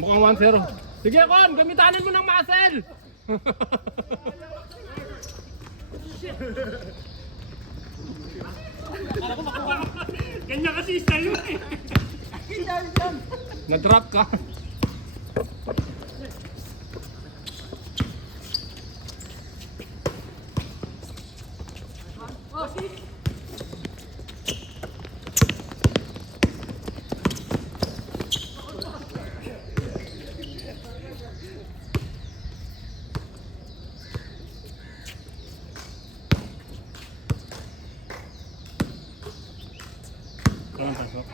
Mukhang 1-0. Sige, Kon, gamitanin mo ng muscle. Ganyan kasi style mo eh. Na-drop ka. Meron pasok.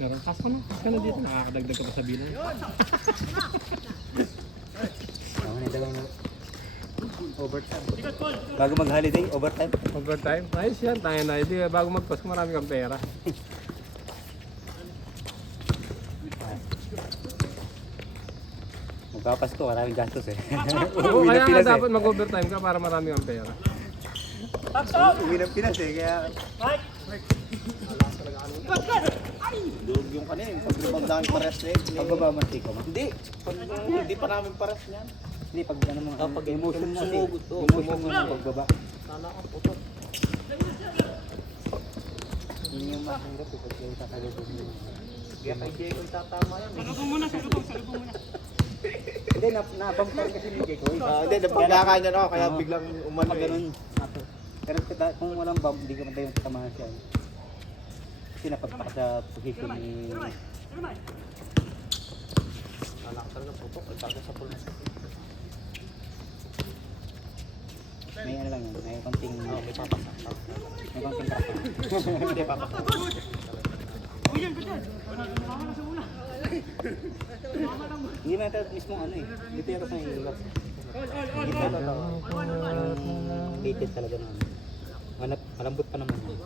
Meron pasok na. Pas ka na dito. Nakakadagdag ka pa sa bilang. Overtime. Bago mag-holiday, overtime. Overtime? Ayos yan. Tayo na. Hindi, bago magpasko marami kang pera. Magpapasko, maraming gastos eh. Oo, kaya nga dapat mag-overtime ka para marami kang pera. Uwi ng Pinas eh, kaya... Dug yung kanina, pag lumang dami pares eh. Pagbaba mo, tiko mo. Hindi pa namin pares niyan. Hindi, pag ano mo, Pag emotion mo kasi. sumugod to. Emotion mo yung pagbaba. Sana ang putot. Yun yung mahirap eh, pag yung tatalubog mo. Kaya kay Jay kung tatama yan. Salubong muna, salubong muna. Hindi, nabangkar kasi ni Jeko. Hindi, napagkakain ako kaya biglang umano Pag eh. ganun, pero kung walang bump, hindi ka matayo tamahan siya. Kasi napagpaka sa position ni... Nalaksan ng putok, ay parang sa pulis. May ano lang yun, may konting... May papasak. May konting kapal. Hindi, papasak. Hindi na ito mismo ano eh. Dito yung sa ilap. Hated talaga naman. Malambot pa naman yun.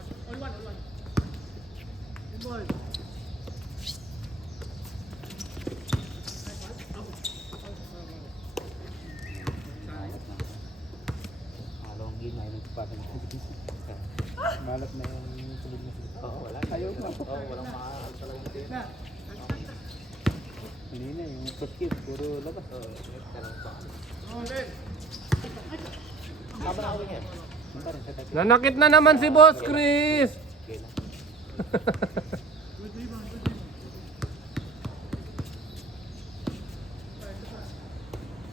Long game, ayaw nagpapagin. Malat na yung tulog na sila. Oo, wala. Ayaw na. Oo, walang makakal talagang team. Hindi na, yung first game, puro labas. Oo, ganun pa. Tama na ako yan. Punta rin sa tabi. Nanakit na naman si Boss Chris. Okay lang.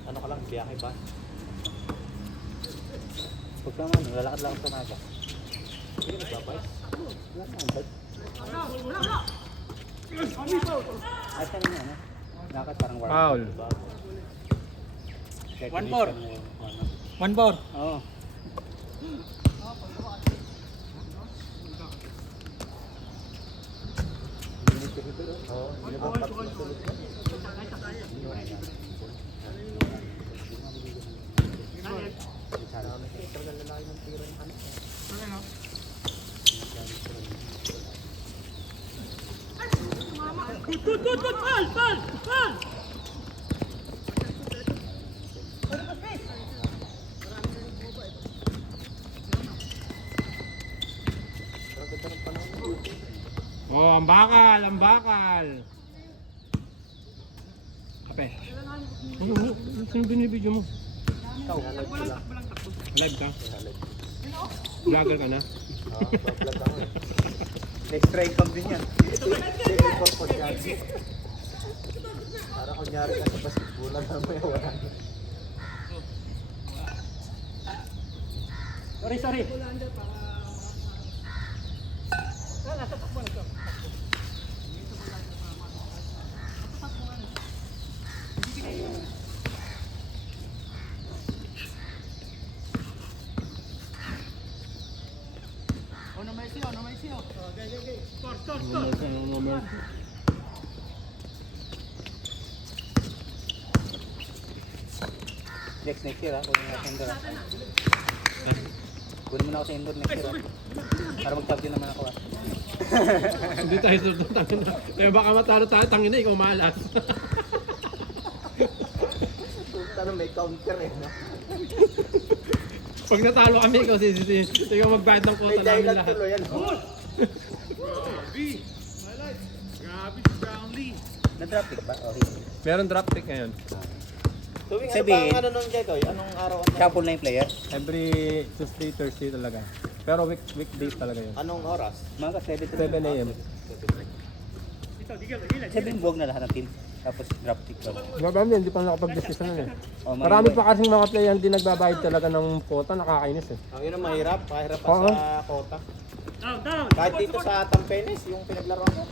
Ano ka lang, biyahe ba? Huwag naman, lalakad lang sa naga. Hindi ka nagbabay. Wala naman, bike. Ay, saan yun, ano? Lakad parang warm. Foul. Kahit 1-4. minsan, ano. 1-4. Oo. Oo, hindi ba tapos tulog ka? Talagang lalaki ng tira ng ano. Bal! Ang ganda ng panahon. Oh, ang bakal, ang bakal. Kape. Ano mo? Sino binibidyo mo? Ikaw, live ko lang. Live ka? Live. Vlogger ka na? Vlog ako eh. Next try come din yan. Civil purpose yan. Para kunyari ka sa basketball lang may wala. Sorry. Next year ha, kunin mo ako sa indoor ha. Kunin mo na ako sa indoor next year ha. Para mag-champion naman ako ha. Hindi tayo susunod. Tangin na. Kaya baka matalo tayo, tangin na, ikaw malas. Ano may counter eh. No? Pag natalo kami, ikaw sisisihin. Ikaw magbayad ng May kota namin dahilan lahat. tuloy yan. Grabe. Na-drop pick ba? O hindi. Meron drop pick ngayon. Tuwing ano Sabihin- ba ang ano nun, Jekoy? Anong araw? Shuffle na yung player. Every Tuesday, Thursday talaga. Pero weekdays talaga yun. Anong oras? Mga 7 to 7 a.m. Dito, digil. 7 buwag na lahat ng team. Tapos drop pick ko. Marami hindi pa nakapag-decision nun eh. O, Marami pa kasing mga player hindi nagbabayad talaga ng quota, nakakainis eh. Ang yun ang mahirap. Mahirap pa Oo. sa kota. Down. Kahit dito sa Tampenes, yung pinaglaruan ko.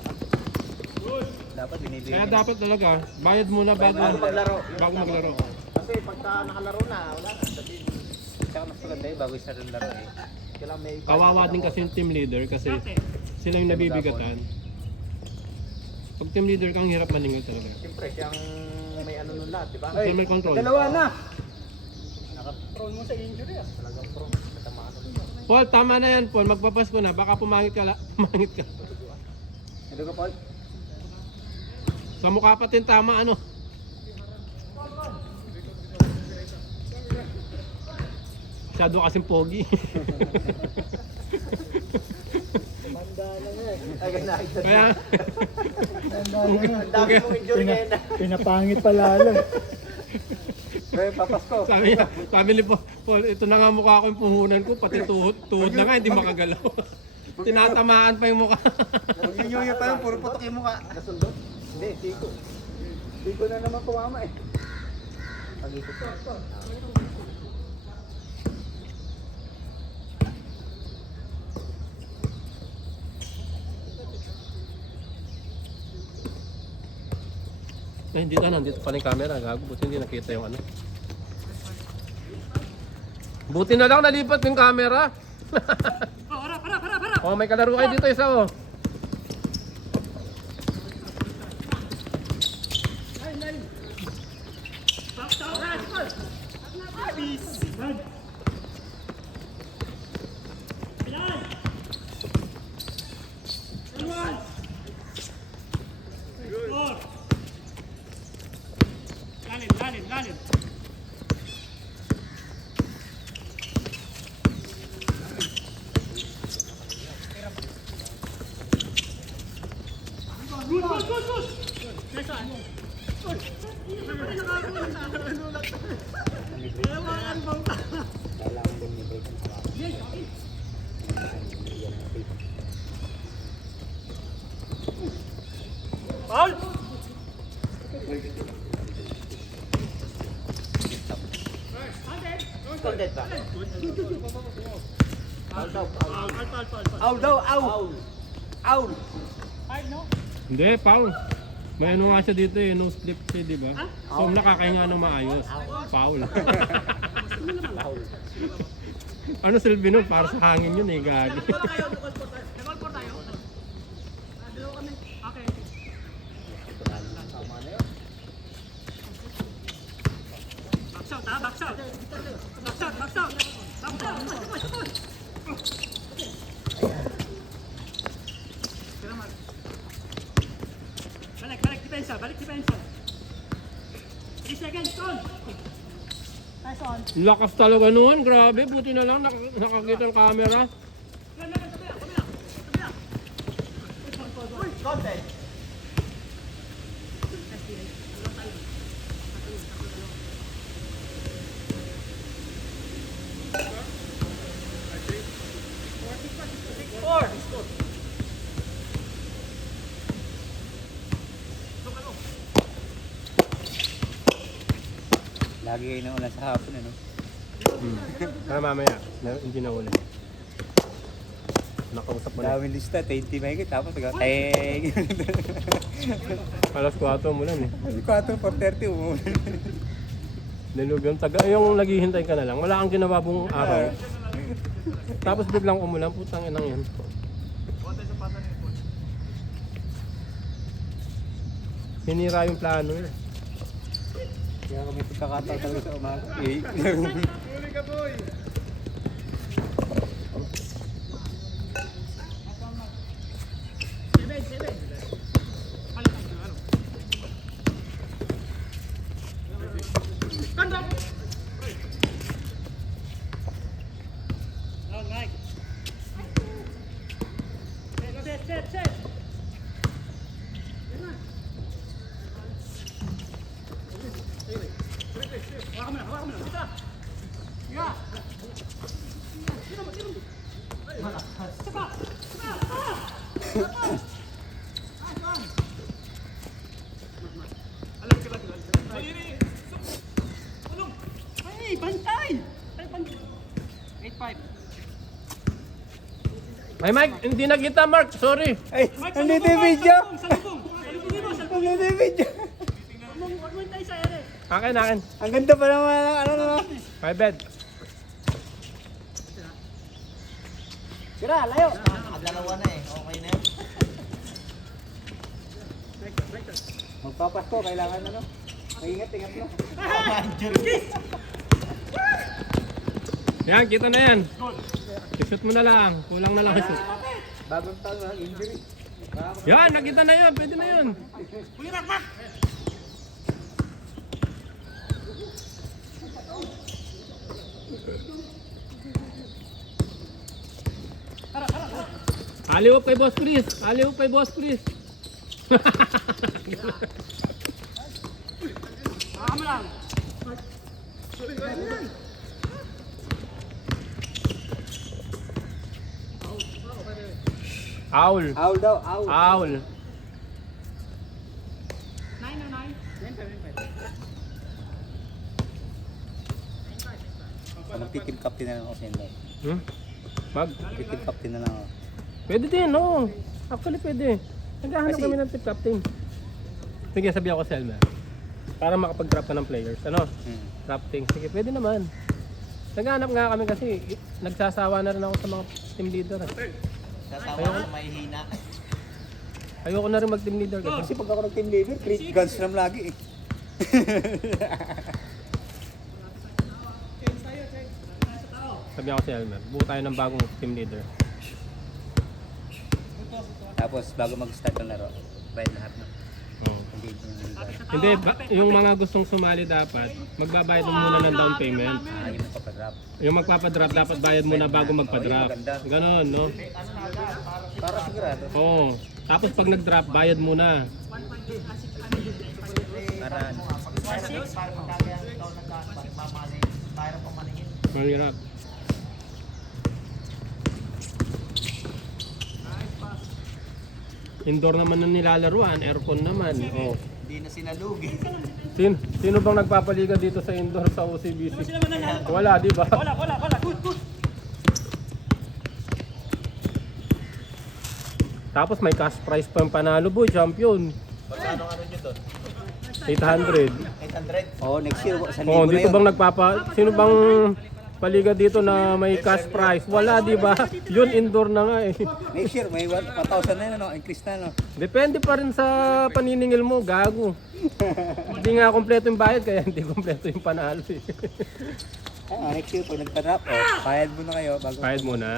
Dapat binibigyan. Kaya dapat talaga, bayad muna bago maglaro. bago maglaro. Kasi pagka nakalaro na, wala na. Sabihin, Tsaka mas maganda eh, bago start ng laro eh. kailangan may... Kawawa din kasi yung team leader kasi sila yung nabibigatan. Pag team leader kang hirap maningil talaga. Siyempre, siyang may ano nun lahat, di ba? Kasi may control. na! Prone mo sa injury ah. Talagang pro. Matamaan nun. Paul, tama na yan Paul, magpapasko na, baka pumangit ka. Pumangit ka. Ito ka Paul. Sa mukha pa din tama ano. Masyado kasing pogi. Ay, ganahit na. Kaya, Ang dami mong injury ngayon na. Pinapangit pa lalo. Pero papasko. sabi ni Paul, ito na nga mukha ko yung puhunan ko, pati tuhod na nga, hindi makagalaw. Tinatamaan pa yung mukha. Yung pa yung puro putok yung mukha. Nasundot? Hindi, Chico. Hindi ko na naman kumama eh. Pag-ikot ko. Eh, dito nandito pala yung camera, gago. Buti hindi nakita yung ano. Buti na lang nalipat yung camera. Para. Oh, may kalaro kayo dito isa oh. Lalim. Good. Nice one. Kailangan din ni Break ang hawakan. Paul! Scolded ba? Aul daw, aul! Aul! Hindi, Paul. May ano nga siya dito eh, no split siya, di ba? So nakakahinga ng maayos. Paul. Ano silbi nun? Para sa hangin yun eh, gagi. Nag-all tayo. Dalawa kami. Okay. Box out. Balik depensa. 3 seconds, Ton. Nice one. Lakas talaga nun, grabe. Buti na lang nakakita ng camera. Scolded. Lagi kayo na ulan sa hapon ano. Para mamaya, hindi na uli. Nakausap mo na. Daming lista, 20 mahigit. Tapos teng! Alas 4 umulan eh. 4, 4:30 umulan. Nilog yung taga, yung naghihintay ka na lang. Wala kang ginawa buong araw. Tapos biglang umulan, putang inang yan. Hinira yung plano eh. Kaya kami pagkakataon talaga sa umaga. Eh, May mic, hindi na kita Mark, sorry. Ay, Mike, nandito yung video. Salubong! Salubungin mo! Salubungin Nandito yung video. mo! Huwag mo tayo sa ere. Akin. Ang ganda pa naman ng ano na. My bed. Sira, layo. Dalawa na eh. Okay na yun. Magpapasko, kailangan ano. Ingat mo. Yan, kita na yan. I-shoot mo na lang, kulang na lang i-shoot. Bagong taon na, injury. Yan, nakita na yun, pwede na yun. Aliw kay Boss Chris, aliw kay Boss Chris. Tama lang. Owl. Owl daw, owl. Owl. 9 na 9. Magti-team captain na lang ako sa inyo. Hmm? Mag? Team captain na lang ako. Pwede din, no. Actually, pwede. Naghahanap Kasi- kami ng tip captain. Sige, sabi ako sa Elmer. Para makapag-drop ka ng players. Ano? Drafting. Sige, pwede naman. Naghahanap nga kami kasi nagsasawa na rin ako sa mga team leader. Sasawa na may hina. Ayoko na rin mag-team leader Kasi kasi. pag ako nag-team leader, create guns lang lagi eh. Sabi ako sa Elmer, buo tayo ng bagong team leader. Tapos bago mag-start ang laro, bayad lahat na. Oo. Hindi Hindi, yung mga gustong sumali dapat, magbabayad mo muna ng down payment. yung magpapadrop. Yung magpapadrop, dapat bayad muna bago magpa-drop. Ganon, no? Para sigurado. Oo. Tapos pag nag-drop, bayad muna. Para Mahirap. Indoor naman na nilalaruan, aircon naman. Oh. Hindi na sinalugi. Sino bang nagpapaliga dito sa indoor sa OCBC? Sila mananalo. Wala, di ba? Wala. Good, good. Tapos may cash prize pa yung panalo, boy, champion. Magkano ano nyo doon? 800. 800? next year, sa Oh, libo na dito yun. bang sino bang paliga dito na may cash prize? Wala, di ba? Yun indoor na nga eh. Next year, may 1,000 na yun, no? Increase na, no? Depende pa rin sa paniningil mo, gago. Hindi nga kompleto yung bayad kaya hindi kompleto yung panalo eh. Next year, pag nagpa-drop, bayad mo na kayo bago. Bayad mo na.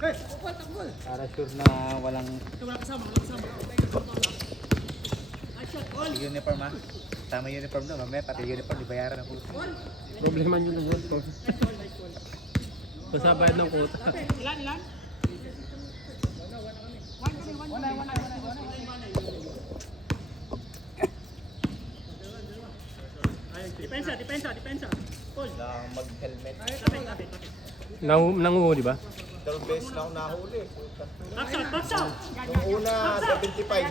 Para sure na walang Wala kasama. uniform, ha? Tama yung uniform doon, mamaya pati uniform, ibayaran ako. Problema nyo na yun. Basta bayad ng quota. Ilan? Depensa. Paul. Kailangan mag-helmet. Lapit. Nanguhuli ba? Dalawang beses na ako nahuli. Box out. Nung una, 75.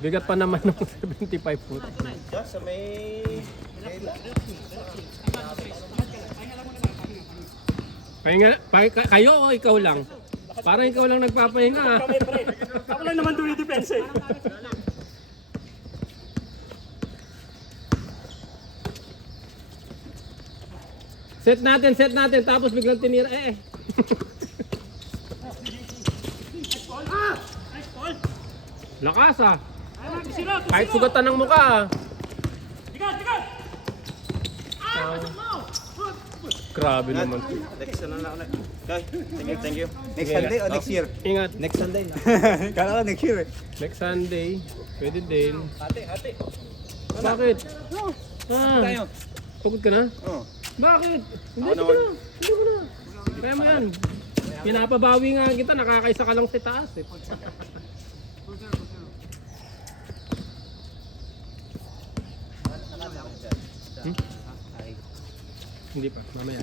Bigat pa naman ng 75 foot. Diyan sa may... Kayo o ikaw lang? Parang ikaw lang nagpapahinga ah. Ako lang naman dumidepensa eh. Set natin, tapos biglang tinira Nice ball. Lakas ah. Ayun, 2-0. Kahit sugatan ng mukha ah. Tigal. Pasok mo. Grabe naman. Next na lang ulit. Okay, thank you. Next Sunday o next year? Ingat. Next Sunday na. Kala ko next year eh. Next Sunday, pwede din. Ate. Bakit? Ah, Tayo. pagod ka na? Oh. Bakit? Hindi Ako ko na. Hindi ko na. Kaya mo yan. Pinapabawi nga kita, nakakaisa ka lang sa taas eh. Ay, Hindi pa, mamaya.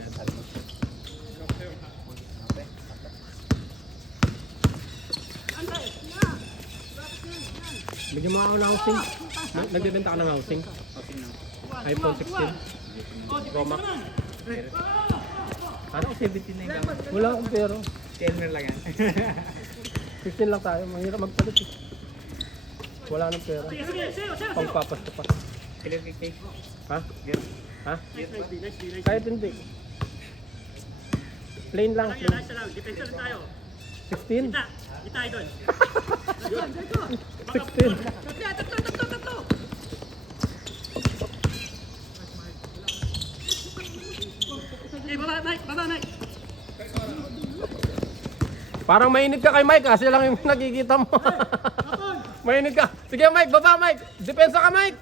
Bigyan mo ako ng housing. Nagbibenta ka ng housing. iPhone 16. Pro Max. Ako 17 na yung gamit. Wala akong pero. Kelmer lang yan. 15 lang tayo. Mahirap magpalit eh. Wala nang pera. Sige, sige, sayo, sayo, sayo. Pangpapasto pa. Clear kick. Ha? Gear. Ha? Nice D, nice D, nice D. Kahit hindi. Plain lang. Lang yan, Plain. nice lang. Defense lang tayo. 16? Kita, kita idol. 16. Okay, baba, Mike, baba, Mike. Parang mainit ka kay Mike kasi lang yung nakikita mo. Mainit ka. Sige Mike, baba Mike. Depensa ka Mike.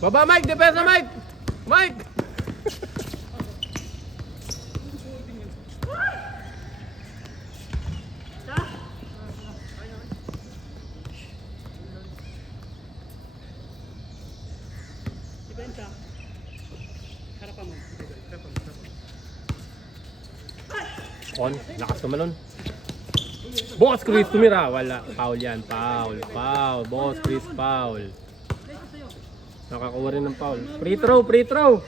Baba Mike, depensa Mike. Mike. Defense ah. Harapan mo. On, lakas tumalon. Boss Chris tumira, wala. Foul yan, foul, foul. Boss Chris foul. Nakakuha rin ng foul. Free throw, free throw.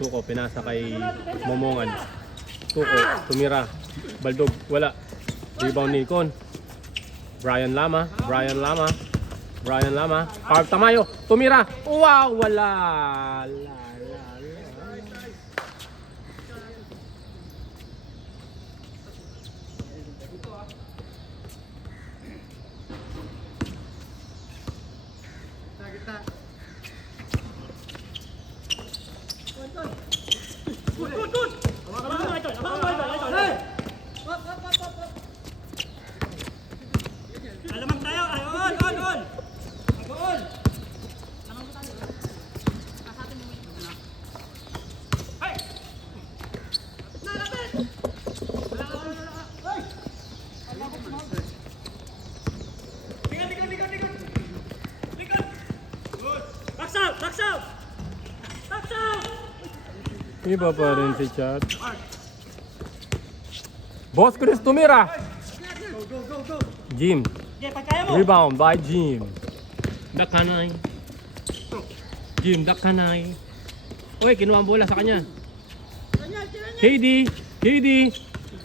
Tuko, pinasa kay Momongan. Tuko, tumira. Baldog, wala. Rebound ni Con. Brian Lama, Brian Lama. Brian Lama. Carl Tamayo, tumira. Wow, wala. Good, good, good. Abangan mo, idol. Abangan mo, idol. Idol. Alamang tayo. Ay, on, on, on. On. Hey! Nalapit! Likod, likod, likod, likod. Likod. Good. Box out, box out. Box out. Iba pa rin si Chad. Boss Chris tumira. Jim. Okay, pagkaya mo. Rebound by Jim. Dakanay. Jim, Dakanay. Uy, kinuha ang bola sa kanya. KD. KD.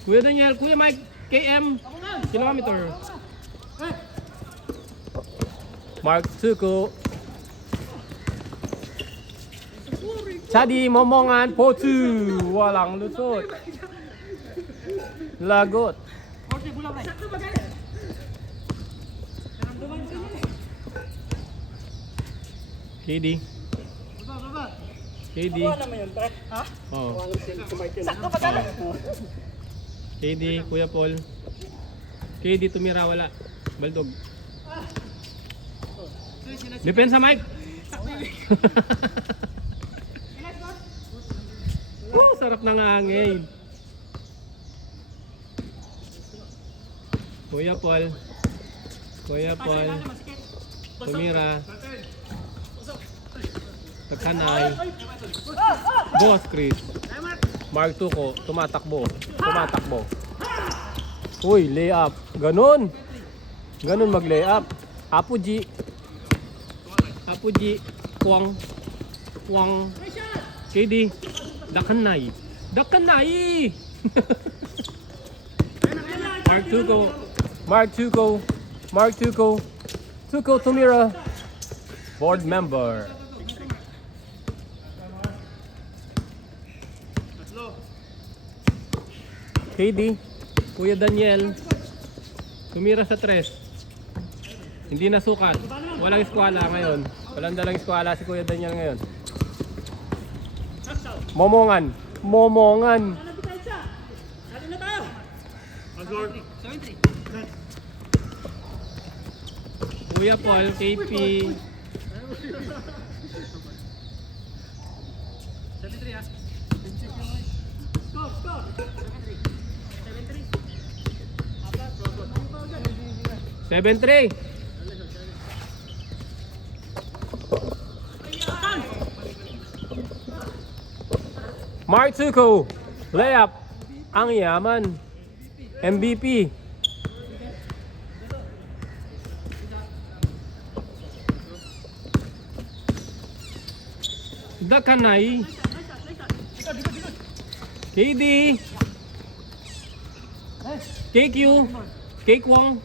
Kuya Daniel. Kuya Mike. KM. Kilometer. Mark Tuko. Chadi, Momongan, Potu. Walang lusot. Lagot. KD. KD. Oo. KD, Kuya Paul. KD tumira, wala. Baldog. Depensa Mike. Sarap ng hangin. Kuya Paul. Kuya Paul. Tumira. Takanay. Boss Chris. Mark Tuko. Tumatakbo. Tumatakbo. Uy, layup. Ganon. Ganon mag-layup. Apo G. Apo G. Kuwang. Kuwang. KD. Dakanay. Dakanay! Mark Tuko. Mark Tuko. Mark Tuko. Tuko Tumira. Board member. KD. Kuya Daniel. Tumira sa 3. Hindi nasukat. Walang eskwala ngayon. Walang dalang eskwala si Kuya Daniel ngayon. Momongan. Momongan. Ano depensa? Sali na tayo. Kuya Paul, KP. Go, go. 7-3. Mark Tuko. Layup. Ang yaman. MVP. Dakanay. KD. KQ. Kwong.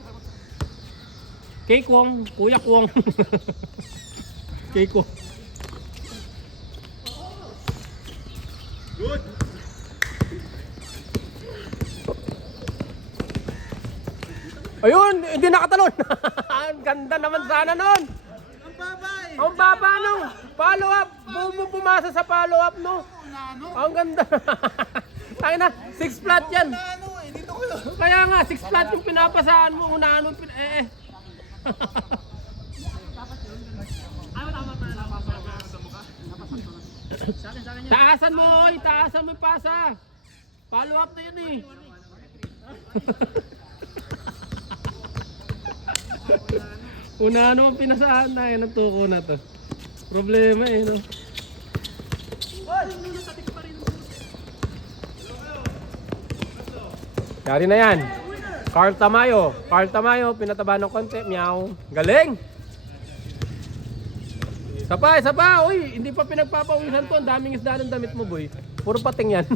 Kwong. Kuya Kwong. Kwong. Ayun, hindi nakatalon. Ang ganda naman sana nun. Ang baba nung follow up. Pumasa sa follow up no. Ang ganda. Tangina, 6 flat yan. Kaya nga 6 flat yung pinapasaan mo, unano Taasan mo, oy, taasan mo yung pasa. Follow up na yun eh. Unano ang pinasahan na yun ang tuko na to. Problema eh no. Yari na yan. Carl Tamayo. Pinataba ng konti. Meow. Galing! Isa pa. Uy, hindi pa pinagpapawisan to. Ang daming isda ng damit mo, boy. Puro pating yan.